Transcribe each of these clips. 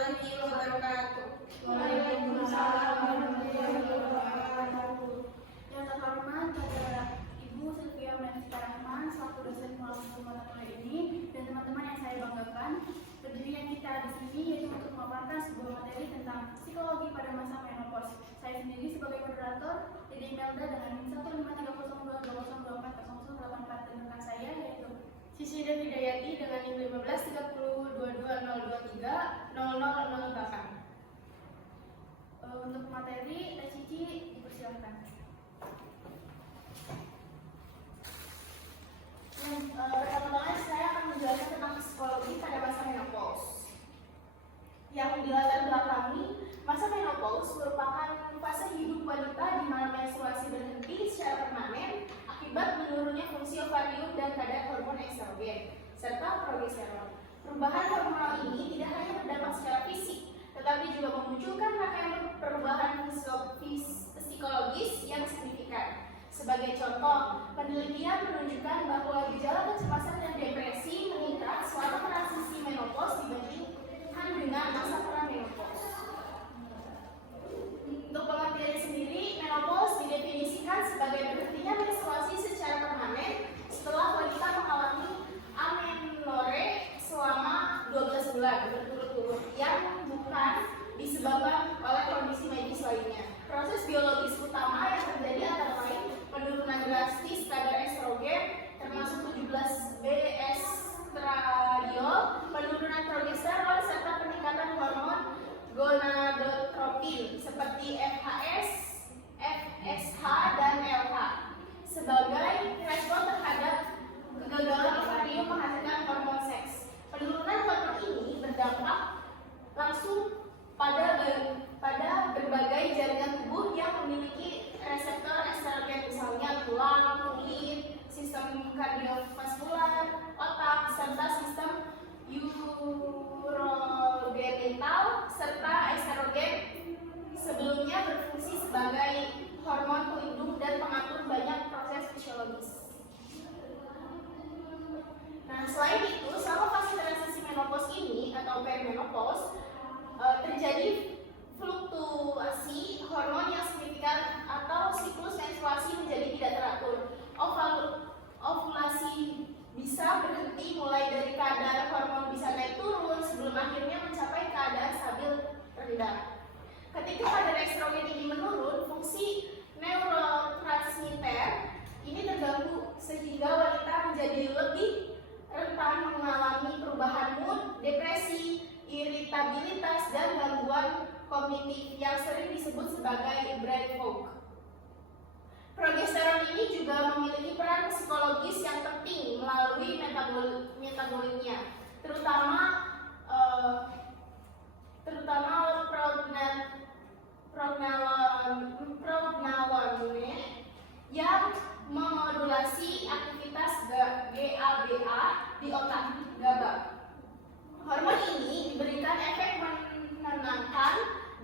warahmatullahi wabarakatuh. Waalaikumsalam warahmatullahi wabarakatuh. Yang terhormat adalah Ibu Sylvia Menesta Rahman selaku dosen mata ini dan teman-teman yang saya banggakan. Berdirinya kita di sini yaitu untuk memaparkan sebuah materi tentang psikologi pada masa menopause. Saya sendiri sebagai moderator, Dede Imelda dengan NIM 1530220240084 dan rekan saya yaitu Sisi dan Hidayati dengan NIM 1530220230008. untuk materi, Cici dipersilakan. Pertama-tama saya akan menjelaskan tentang psikologi pada masa menopause. Yang dilatar belakangi, masa menopause merupakan fase hidup wanita di mana menstruasi berhenti secara permanen akibat menurunnya fungsi ovarium dan kadar hormon estrogen serta progesteron. Perubahan hormonal ini tidak hanya berdampak secara fisik, tetapi juga memunculkan rangkaian perubahan psikologis yang signifikan. Sebagai contoh, penelitian menunjukkan bahwa gejala kecemasan dan depresi meningkat selama transisi menopause dibandingkan dengan masa pra-menopause. Untuk pengertian sendiri, menopause didefinisikan sebagai berhentinya menstruasi secara permanen setelah wanita mengalami amenore selama 12 bulan berturut-turut yang bukan disebabkan oleh kondisi medis lainnya. Proses biologis utama yang terjadi antara lain penurunan drastis kadar estrogen termasuk 17 estradiol, penurunan progesteron serta peningkatan hormon gonadotropin seperti FHS, FSH dan LH sebagai respon terhadap kegagalan ovarium menghasilkan hormon seks. Penurunan hormon ini berdampak langsung pada berbagai jaringan tubuh yang memiliki reseptor estrogen, misalnya tulang, kulit, sistem kardiovaskular, otak, serta sistem urogenital, serta estrogen sebelumnya berfungsi sebagai hormon pelindung dan pengatur banyak proses fisiologis. Nah, selain itu, selama fase transisi menopause ini atau perimenopause terjadi fluktuasi hormon yang signifikan atau siklus menstruasi menjadi tidak teratur. Ovulasi bisa berhenti mulai dari kadar hormon bisa naik turun sebelum akhirnya mencapai keadaan stabil rendah. Ketika kadar estrogen ini menurun, fungsi neurotransmitter ini terganggu sehingga wanita menjadi lebih rentan mengalami perubahan mood, depresi, iritabilitas, dan gangguan kognitif yang sering disebut sebagai brain fog. Progesteron ini juga memiliki peran psikologis yang penting melalui metabolismenya, terutama pregnenolone yang memodulasi aktivitas GABA di otak GABA. Hormon ini diberikan efek menenangkan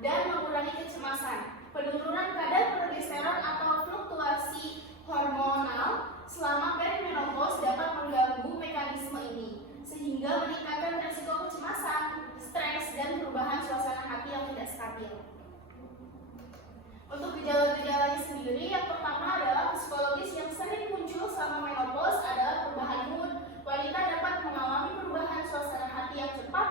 dan mengurangi kecemasan. Penurunan kadar progesteron atau fluktuasi hormonal selama perimenopause dapat mengganggu mekanisme ini, sehingga meningkatkan risiko kecemasan, stres, dan perubahan suasana hati yang tidak stabil. Untuk gejala-gejalanya sendiri, yang pertama adalah psikologis yang sering muncul selama menopause adalah perubahan mood. Wanita dapat mengalami perubahan suasana hati yang cepat,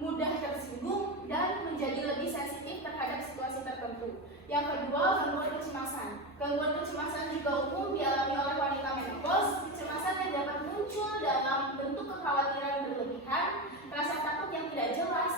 mudah tersinggung, dan menjadi lebih sensitif terhadap situasi tertentu. Yang kedua, gangguan kecemasan. Gangguan kecemasan juga umum dialami oleh wanita menopause. Kecemasan yang dapat muncul dalam bentuk kekhawatiran berlebihan, rasa takut yang tidak jelas,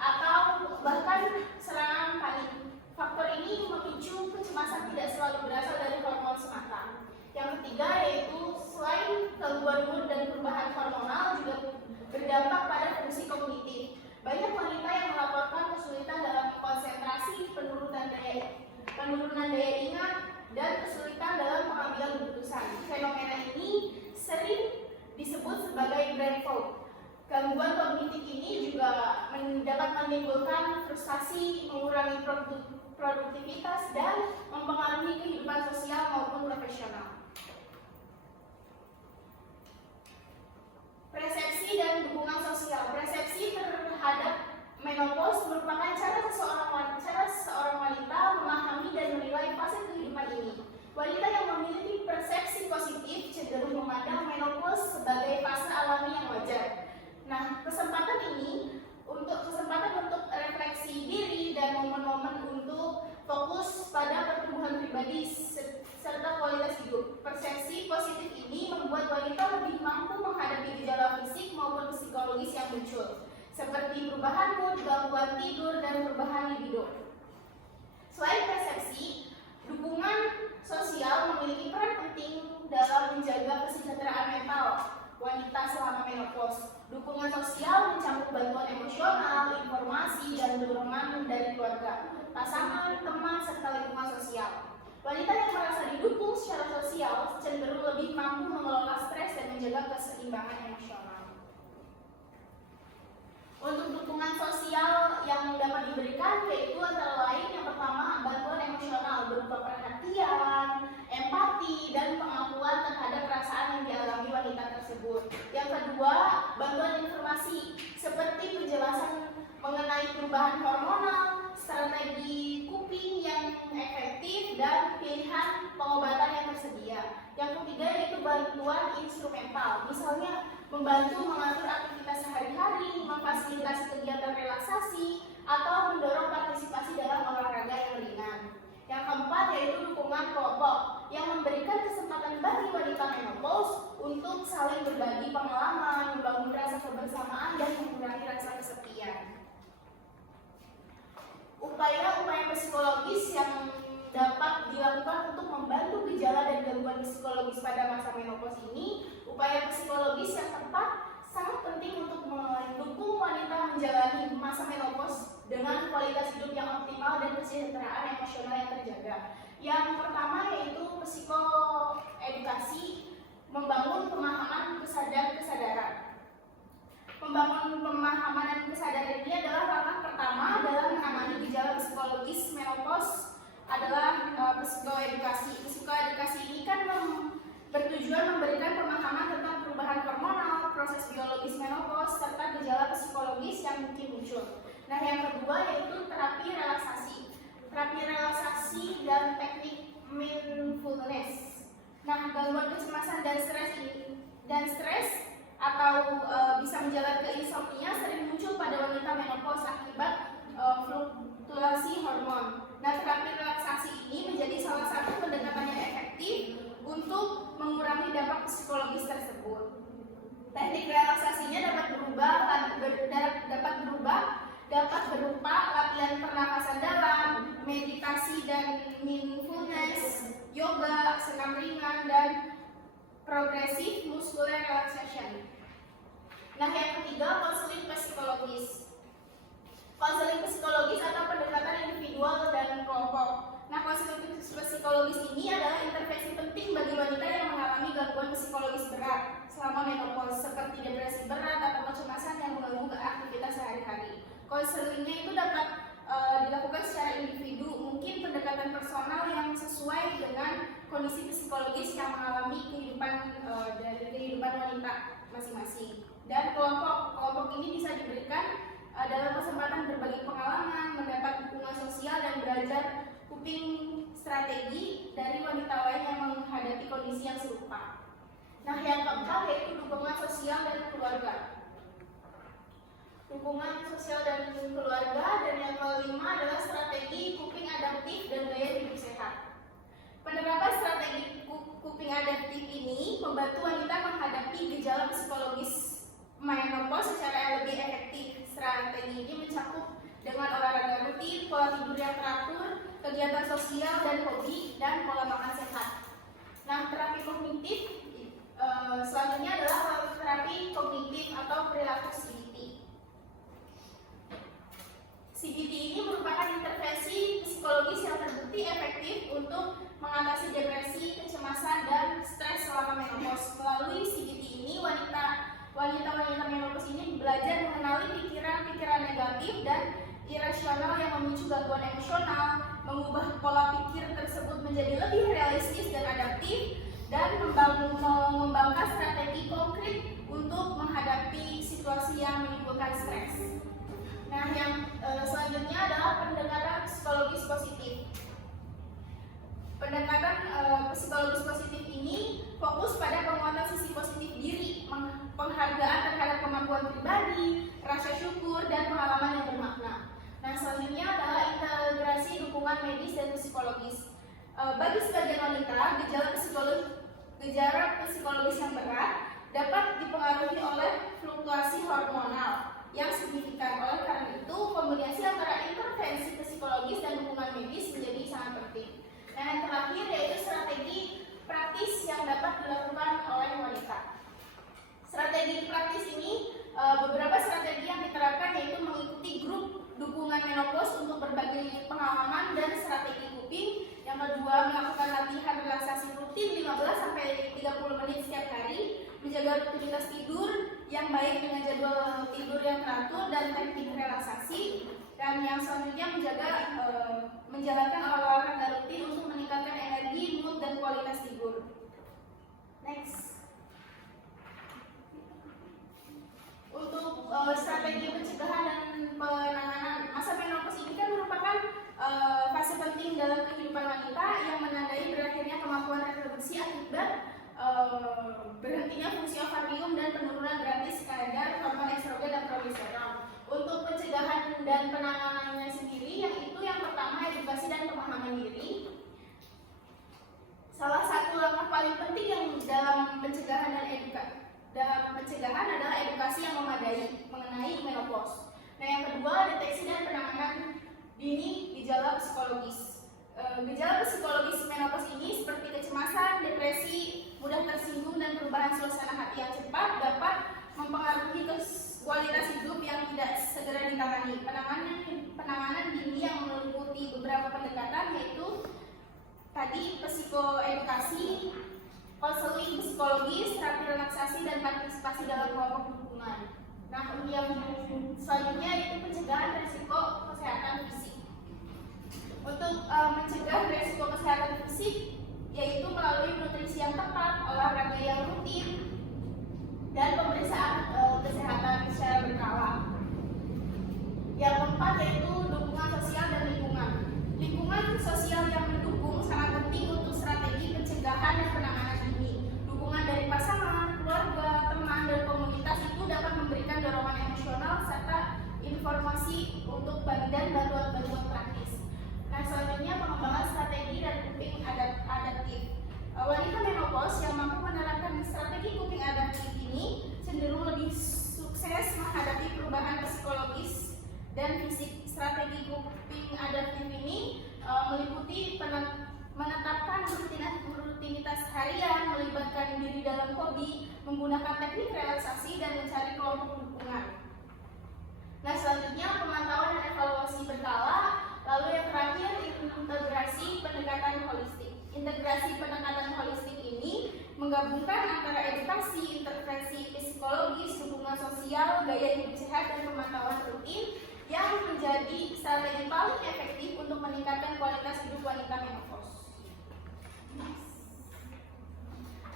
atau bahkan serangan panik. Faktor ini memicu kecemasan tidak selalu berasal dari hormon semata. Yang ketiga yaitu selain gangguan mood dan perubahan hormonal juga berdampak pada fungsi kognitif. Banyak wanita yang melaporkan kesulitan dalam konsentrasi, penurunan daya ingat, dan kesulitan dalam pengambilan keputusan. Fenomena ini sering disebut sebagai brain fog. Gangguan kognitif ini juga dapat menimbulkan frustasi, mengurangi produktivitas, dan mempengaruhi kehidupan sosial maupun profesional. Persepsi dan dukungan sosial. Persepsi terhadap menopause merupakan cara seorang wanita memahami dan menilai fase kehidupan ini. Wanita yang memiliki persepsi positif cenderung memandang menopause sebagai fase alami yang wajar. Nah, kesempatan untuk refleksi diri dan momen-momen untuk fokus pada pertumbuhan pribadi serta kualitas hidup. Persepsi positif ini membuat wanita lebih mampu menghadapi gejala fisik maupun psikologis yang muncul, seperti perubahan mood, gangguan tidur, dan perubahan libido. Selain persepsi, dukungan sosial memiliki peran penting dalam menjaga kesejahteraan mental wanita selama menopause. Dukungan sosial mencakup bantuan emosional, informasi, dan dorongan dari keluarga, pasangan, teman, serta lingkungan sosial. Wanita yang merasa didukung secara sosial cenderung lebih mampu mengelola stres dan menjaga keseimbangan emosional. Untuk dukungan sosial yang dapat diberikan yaitu antara lain yang pertama bantuan emosional berupa perhatian, empati, dan pengakuan terhadap perasaan yang dialami wanita tersebut. Yang kedua, bantuan informasi seperti penjelasan mengenai perubahan hormonal, strategi kuping yang efektif, dan pilihan pengobatan yang tersedia. Yang ketiga yaitu bantuan instrumental, misalnya membantu mengatur aktivitas sehari-hari, memfasilitasi kegiatan relaksasi, atau mendorong partisipasi dalam olahraga yang ringan. Yang keempat yaitu dukungan kelompok yang memberikan kesempatan bagi wanita menopause untuk saling berbagi pengalaman, membangun rasa kebersamaan, dan mengurangi rasa kesepian. Upaya-upaya psikologis yang dapat dilakukan untuk membantu gejala dan gangguan psikologis pada masa menopause ini, upaya psikologis yang tepat sangat penting untuk mendukung wanita menjalani masa menopause dengan kualitas hidup yang optimal dan kesejahteraan emosional yang terjaga. Yang pertama yaitu psikoedukasi, membangun pemahaman kesadaran. Membangun pemahaman dan kesadaran ini adalah langkah pertama dalam menangani gejala psikologis menopause adalah psikoedukasi. Psikoedukasi ini kan bertujuan memberikan pemahaman tentang perubahan hormonal, proses biologis menopause, serta gejala psikologis yang mungkin muncul. Nah, yang kedua yaitu terapi relaksasi. Terapi relaksasi dan teknik mindfulness. Nah, gangguan kecemasan dan stres atau bisa menjalar ke insomnia sering muncul pada wanita menopause akibat fluktuasi hormon. Nah, terapi relaksasi ini menjadi salah satu pendekatan yang efektif untuk mengurangi dampak psikologis tersebut. Teknik relaksasinya dapat berupa latihan pernapasan dalam, meditasi dan mindfulness, yoga, senam ringan, dan progressive muscular relaxation. Nah, yang ketiga, konseling psikologis. Konseling psikologis atau pendekatan individual dan kelompok. Nah, konseling psikologis ini adalah intervensi penting bagi wanita yang mengalami gangguan psikologis berat selama menopause, seperti depresi berat atau kecemasan yang mengganggu aktivitas sehari-hari. Konselingnya itu dapat dilakukan secara individu, mungkin pendekatan personal yang sesuai dengan kondisi psikologis yang mengalami dari kehidupan wanita masing-masing. Dan kelompok ini bisa diberikan dalam kesempatan berbagi pengalaman, mendapat dukungan sosial, dan belajar coping strategi dari wanita lain yang menghadapi kondisi yang serupa. Nah, yang keempat yaitu dukungan sosial dan keluarga. Dukungan sosial dan keluarga, dan yang kelima adalah strategi coping adaptif dan gaya hidup sehat. Penerapan strategi coping adaptif ini membantu wanita menghadapi gejala psikologis menopause secara lebih efektif. Strategi ini mencakup dengan olahraga rutin, pola tidur yang teratur, kegiatan sosial dan hobi, dan pola makan sehat. Nah, terapi kognitif selanjutnya adalah terapi kognitif atau perilaku CBT. CBT ini merupakan intervensi psikologis yang terbukti efektif untuk mengatasi depresi, kecemasan, dan stres selama menopause. Melalui CBT ini, wanita-wanita menopause ini belajar mengenali pikiran-pikiran negatif dan irasional yang memicu gangguan emosional, mengubah pola pikir tersebut menjadi lebih realistis dan adaptif, dan mengembangkan strategi konkret untuk menghadapi situasi yang menimbulkan stres. Nah, Nah, yang selanjutnya adalah pendekatan psikologis positif. Pendekatan psikologis positif ini fokus pada penguatan sisi positif diri, penghargaan terhadap kemampuan pribadi, rasa syukur, dan pengalaman yang bermakna. Nah, selanjutnya adalah integrasi dukungan medis dan psikologis. Bagi sebagian wanita, gejala psikologis yang berat dapat dipengaruhi oleh fluktuasi hormonal yang signifikan. Oleh karena itu, kombinasi antara intervensi psikologis dan dukungan medis menjadi sangat penting. Nah, yang terakhir yaitu strategi praktis yang dapat dilakukan oleh wanita. Strategi praktis ini, beberapa strategi yang diterapkan yaitu mengikuti grup dukungan menopause untuk berbagai pengalaman dan strategi kuping. Yang kedua, melakukan latihan relaksasi rutin 15-30 menit setiap hari, menjaga rutinitas tidur yang baik dengan jadwal tidur yang teratur dan teknik relaksasi. Dan yang selanjutnya menjalankan olahraga rutin untuk meningkatkan energi, mood, dan kualitas tidur. Next. Untuk strategi pencegahan dan penanganan masa menopause ini kan merupakan fase penting dalam kehidupan wanita yang menandai berakhirnya kemampuan reproduksi akibat berhentinya fungsi ovarium dan penurunan gratis kadar hormon estrogen dan progesteron. Untuk pencegahan dan penanganannya sendiri, yang pertama edukasi dan pemahaman diri. Salah satu langkah paling penting yang dalam pencegahan adalah edukasi yang memadai mengenai menopause. Nah, yang kedua, deteksi dan penanganan dini gejala psikologis. Gejala psikologis menopause ini seperti kecemasan, depresi, mudah tersinggung, dan perubahan suasana hati yang cepat dapat mempengaruhi kualitas hidup yang tidak segera ditangani. Penanganan dini yang meliputi beberapa pendekatan yaitu tadi psikoedukasi, konseling psikologis, terapi relaksasi, dan partisipasi dalam kelompok dukungan. Nah, yang selanjutnya itu pencegahan risiko kesehatan fisik. Untuk mencegah risiko kesehatan fisik yaitu melalui nutrisi yang tepat, olahraga yang rutin, dan pemeriksaan kesehatan secara berkala. Yang keempat yaitu dukungan sosial dan lingkungan. Lingkungan sosial yang mendukung sangat penting untuk strategi pencegahan dan penanganan ini. Dukungan dari pasangan, keluarga, teman, dan komunitas itu dapat memberikan dorongan emosional serta informasi untuk dan bantuan-bantuan praktis. Nah, selanjutnya pengembangan strategi dan kuping adaptif. Wanita menopause yang mampu menerapkan strategi kuping adaptif ini cenderung lebih sukses menghadapi perubahan psikologis dan fisik. Strategi kuping adaptif ini meliputi menetapkan rutinitas harian, melibatkan diri dalam hobi, menggunakan teknik relaksasi, dan mencari kelompok dukungan. Nah, selanjutnya pemantauan dan evaluasi berkala. Lalu yang terakhir, integrasi pendekatan holistik. Integrasi pendekatan holistik ini menggabungkan antara edukasi, intervensi psikologis, dukungan sosial, gaya hidup sehat, dan pemantauan rutin yang menjadi strategi paling efektif untuk meningkatkan kualitas hidup wanita menopause.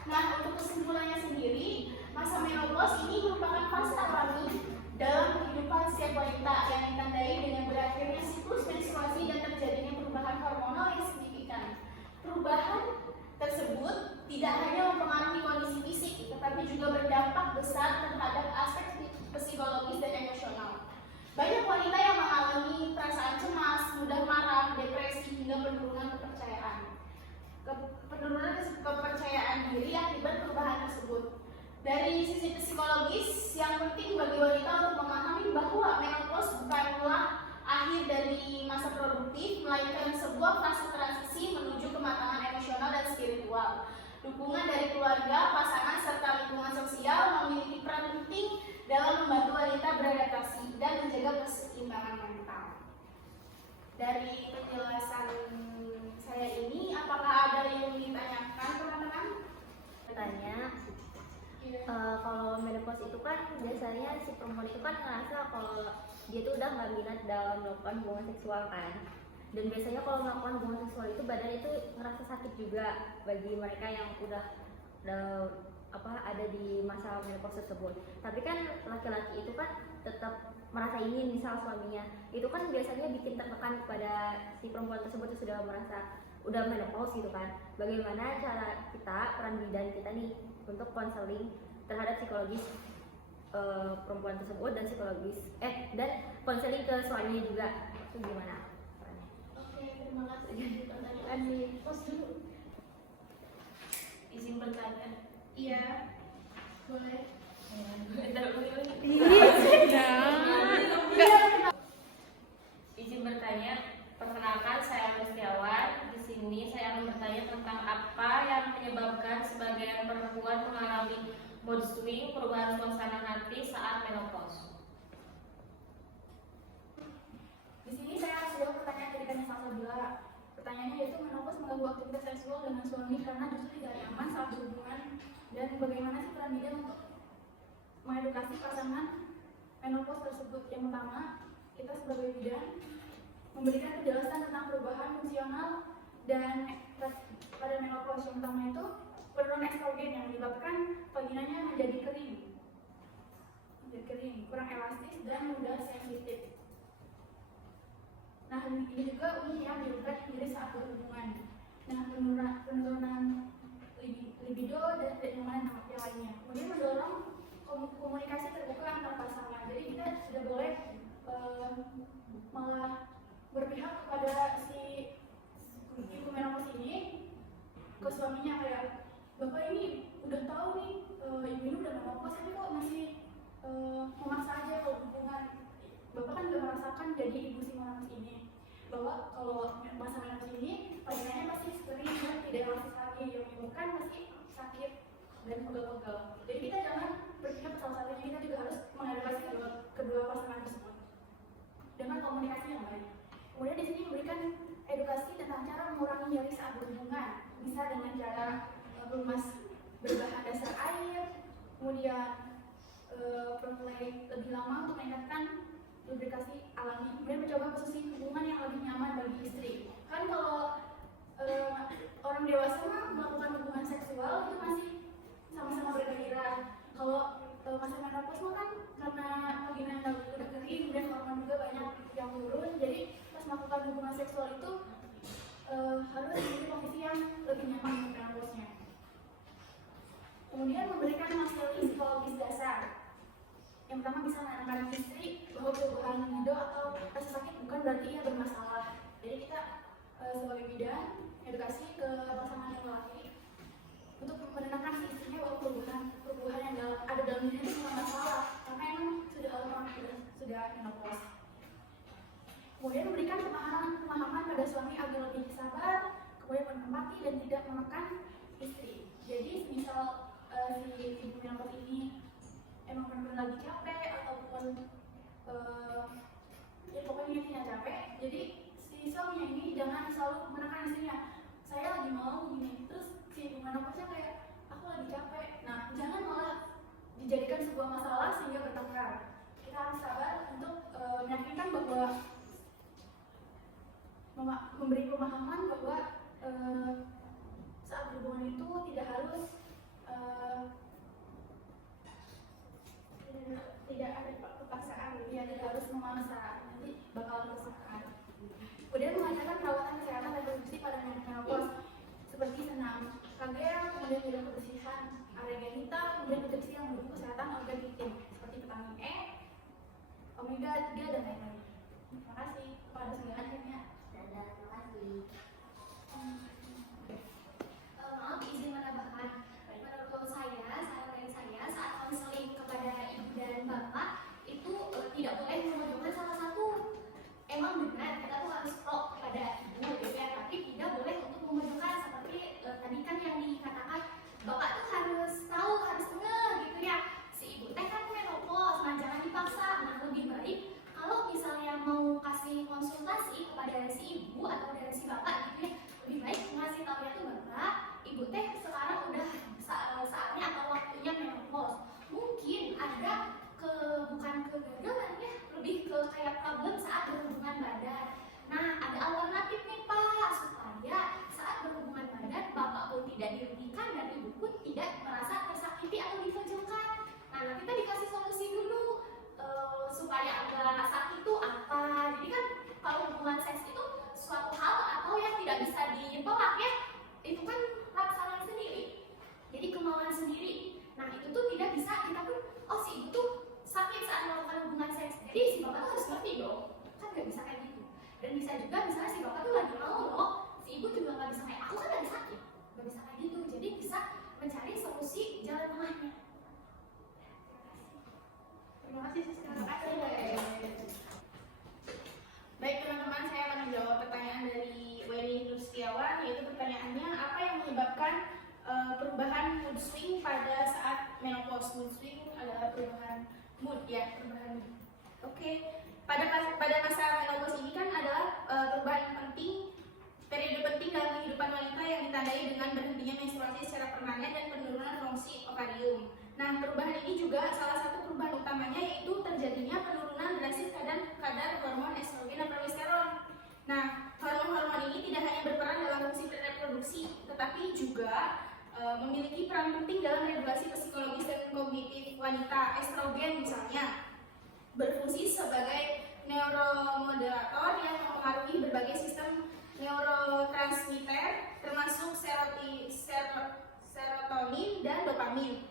Nah, untuk kesimpulannya sendiri, masa menopause ini merupakan fase alami dalam kehidupan setiap wanita yang ditandai dengan berakhirnya siklus menstruasi dan terjadinya perubahan hormonal yang signifikan. Perubahan tersebut tidak hanya mempengaruhi kondisi fisik, tetapi juga berdampak besar terhadap aspek psikologis dan emosional. Banyak wanita yang mengalami perasaan cemas, mudah marah, depresi, hingga penurunan kepercayaan diri akibat perubahan tersebut. Dari sisi psikologis, yang penting bagi wanita untuk memahami bahwa menopause bukanlah akhir dari masa produktif, melainkan sebuah fase transisi menuju kematangan emosional dan spiritual. Dukungan dari keluarga, pasangan, serta lingkungan sosial memiliki peran penting dalam membantu wanita beradaptasi dan menjaga keseimbangan mental. Dari penjelasan saya ini, apakah ada yang ditanyakan teman-teman? Bertanya, kalau menopause itu kan biasanya si perempuan itu kan ngerasa kalau dia tuh udah nggak minat dalam melakukan hubungan seksual kan, dan biasanya kalau melakukan hubungan seksual itu badan itu ngerasa sakit juga bagi mereka yang udah ada di masa menopause tersebut. Tapi kan laki-laki itu kan tetap merasa ingin misal suaminya itu kan biasanya bikin tertekan kepada si perempuan tersebut yang sudah merasa udah menopause gitu kan. Bagaimana cara kita, peran bidan kita nih untuk konseling terhadap psikologis perempuan tersebut dan psikologis dan konseling ke suaminya juga itu gimana? Oke, terima kasih pertanyaan nih. Pos dulu. Izin bertanya. Iya. Boleh. Izin bertanya. Perkenalkan, saya Mustiawan. Di sini saya akan bertanya tentang apa yang menyebabkan sebagian perempuan mengalami mood swing, perubahan suasana hati saat menopause. Di sini saya sudah pertanyaan dari Kak Salsabila. Pertanyaannya yaitu menopause mengganggu aktivitas seksual dengan suami karena justru tidak nyaman saat berhubungan, dan bagaimana sih peran bidan untuk mengedukasi pasangan menopause tersebut. Yang pertama, kita sebagai bidan memberikan penjelasan tentang perubahan fungsional dan pada menopause. Yang pertama itu penurunan estrogen yang menyebabkan vaginanya menjadi kering, kurang elastis dan mudah sensitif. Nah, ini juga umumnya menyebabkan nyeri saat berhubungan. Nah, penurunan libido dan yang lainnya. Kemudian mendorong komunikasi terbuka antar pasangan. Jadi kita tidak boleh malah berpihak kepada si ibu menopause ini ke suaminya kayak, bapak ini udah tahu nih ibu ini udah menopause tapi kok masih memaksa aja kalau hubungan. Bapak kan udah merasakan jadi ibu si menopause ini bahwa kalau masa menopause ini vaginanya pasti kering dan tidak elastis lagi, yang menyebabkan pasti sakit dan pegel-pegel. Jadi kita jangan berpihak ke salah satunya, kita juga harus mengedukasi kedua pasangan tersebut dengan komunikasi yang baik. Kemudian di sini memberikan edukasi tentang cara mengurangi nyeri saat berhubungan, bisa dengan cara mengemas berbahan dasar air, kemudian berplay lebih lama untuk meningkatkan lubrikasi alami, kemudian mencoba posisi hubungan yang lebih nyaman bagi istri. Kan kalau orang dewasa melakukan hubungan seksual itu masih sama-sama bergairah. Kalau masa menopause kan karena vagina udah kering dan hormon juga banyak yang turun, jadi pas melakukan hubungan seksual itu harus memiliki posisi yang lebih nyaman untuk menopause-nya. Kemudian memberikan hasil psikologis dasar. Yang pertama bisa menenangkan istri bahwa perubahan libido atau rasa sakit bukan berarti ia bermasalah. Jadi kita sebagai bidan edukasi ke pasangan yang laki untuk menenangkan si istrinya bahwa perubahan yang ada dalam diri itu bukan masalah, karena emang sudah menopause. Kemudian memberikan pemahaman pada suami agar lebih sabar, kemudian berempati dan tidak menekan istri. Jadi misal si ibu menopause ini emang benar-benar lagi capek ataupun ya pokoknya intinya capek, jadi si suaminya ini jangan selalu menekan istrinya, saya lagi mau gini, terus si ibu menopause kayak aku lagi capek. Nah, jangan malah dijadikan sebuah masalah sehingga bertengkar. Kita harus sabar untuk meyakinkan bahwa memberi pemahaman bahwa saat berhubungan itu tidak harus tidak ada paksaan, ya tidak harus memaksa, nanti bakal kesukaan. Kemudian mengajarkan perawatan kesehatan reproduksi pada menopause seperti senam, kagel, kemudian juga kebersihan area genital, kemudian nutrisi yang mendukung kesehatan organ intim seperti vitamin E, omega 3 dan lain-lain. Terima kasih kepada semuanya. Terima kasih. Maaf, izin menambahkan. Menurut saya, saran dari saya saat konseling kepada ibu dan bapak itu tidak boleh memojokkan salah satu. Emang benar kita tuh harus pro kepada ibu, gitu ya, tapi tidak boleh untuk memojokkan seperti tadi kan yang dikatakan bapak tuh harus tahu, harus ngeh gitu ya. Si ibu teh kan menopause, nah jangan dipaksa. Nah lebih baik kalau misalnya mau kasih konsultasi kepada si ibu atau dari si bapak gitu ya, lebih baik ngasih tahunya tuh bahwa ibu teh sekarang udah saatnya atau waktunya menopause. Mungkin ada bukan kegagalan ya, lebih ke kayak problem saat berhubungan badan. Nah ada alternatif nih Pak, supaya saat berhubungan badan bapak pun tidak dirugikan dan ibu pun tidak merasa tersakiti atau dipojokkan. Nah kita dikasih solusi dulu supaya agak sakit tuh apa. Jadi kan kalau hubungan seks itu suatu hal atau yang tidak bisa ditolak ya, itu kan hak saling sendiri, jadi kemauan sendiri. Nah itu tuh tidak bisa kita pun, oh si ibu tuh sakit saat melakukan hubungan seks, jadi si bapak tuh harus ngerti dong, kan nggak bisa kayak gitu. Dan bisa juga misalnya si bapak tuh lagi mau loh, si ibu juga nggak bisa kayak aku kan lagi sakit, nggak bisa kayak gitu. Jadi bisa mencari solusi jalan tengahnya. Terima kasih Siska. Baik teman-teman, saya akan menjawab pertanyaan dari Wendy Nustiawan, yaitu pertanyaannya apa yang menyebabkan perubahan mood swing pada saat menopause. Mood swing adalah perubahan mood ya, perubahan mood. Oke, pada masa menopause ini kan adalah perubahan penting, periode penting dalam kehidupan wanita yang ditandai dengan berhentinya menstruasi secara permanen dan penurunan fungsi ovarium. Nah, perubahan ini juga salah satu perubahan utamanya yaitu terjadinya penurunan drastis kadar hormon estrogen dan progesteron. Nah, hormon-hormon ini tidak hanya berperan dalam fungsi reproduksi, tetapi juga memiliki peran penting dalam regulasi psikologis dan kognitif wanita. Estrogen misalnya berfungsi sebagai neuromodulator yang mempengaruhi berbagai sistem neurotransmitter termasuk serotonin dan dopamin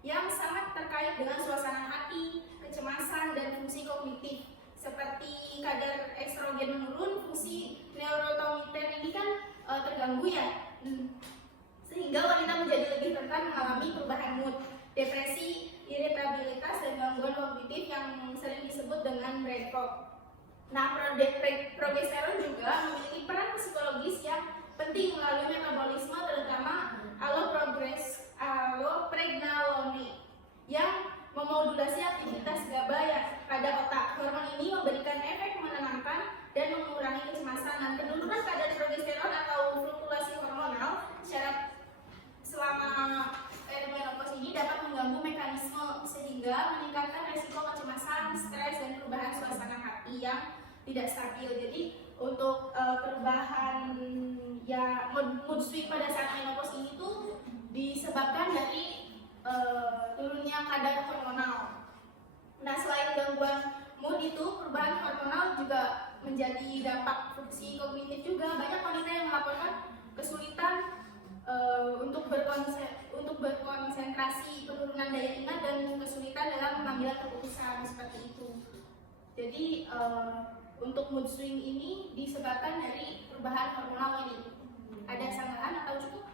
yang sangat terkait dengan suasana hati, kecemasan, dan fungsi kognitif. Seperti kadar estrogen menurun, fungsi neurotransmitter ini kan terganggu ya, sehingga wanita menjadi lebih rentan mengalami perubahan mood, depresi, iritabilitas, dan gangguan kognitif yang sering disebut dengan brain fog. Nah, progesteron juga memiliki peran psikologis yang penting melalui metabolisme, terutama allopregnanolone yang memodulasi aktivitas GABA ya pada otak. Hormon ini memberikan efek menenangkan dan mengurangi kecemasan. Dan penurunan kadar progesteron atau fluktuasi hormonal selama menopause ini dapat mengganggu mekanisme sehingga meningkatkan resiko kecemasan, stres, dan perubahan suasana hati yang tidak stabil. Jadi untuk perubahan ya mood swing pada saat menopause ini tuh disebabkan dari turunnya kadar hormonal. Nah, selain gangguan mood itu, perubahan hormonal juga menjadi dampak fungsi kognitif juga. Banyak wanita yang melaporkan kesulitan untuk berkonsentrasi, penurunan daya ingat, dan kesulitan dalam mengambil keputusan seperti itu. Jadi untuk mood swing ini disebabkan dari perubahan hormonal ini. Ada sanggahan atau cukup?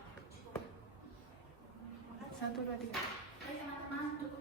1, 2, 3. Baik teman-teman, untuk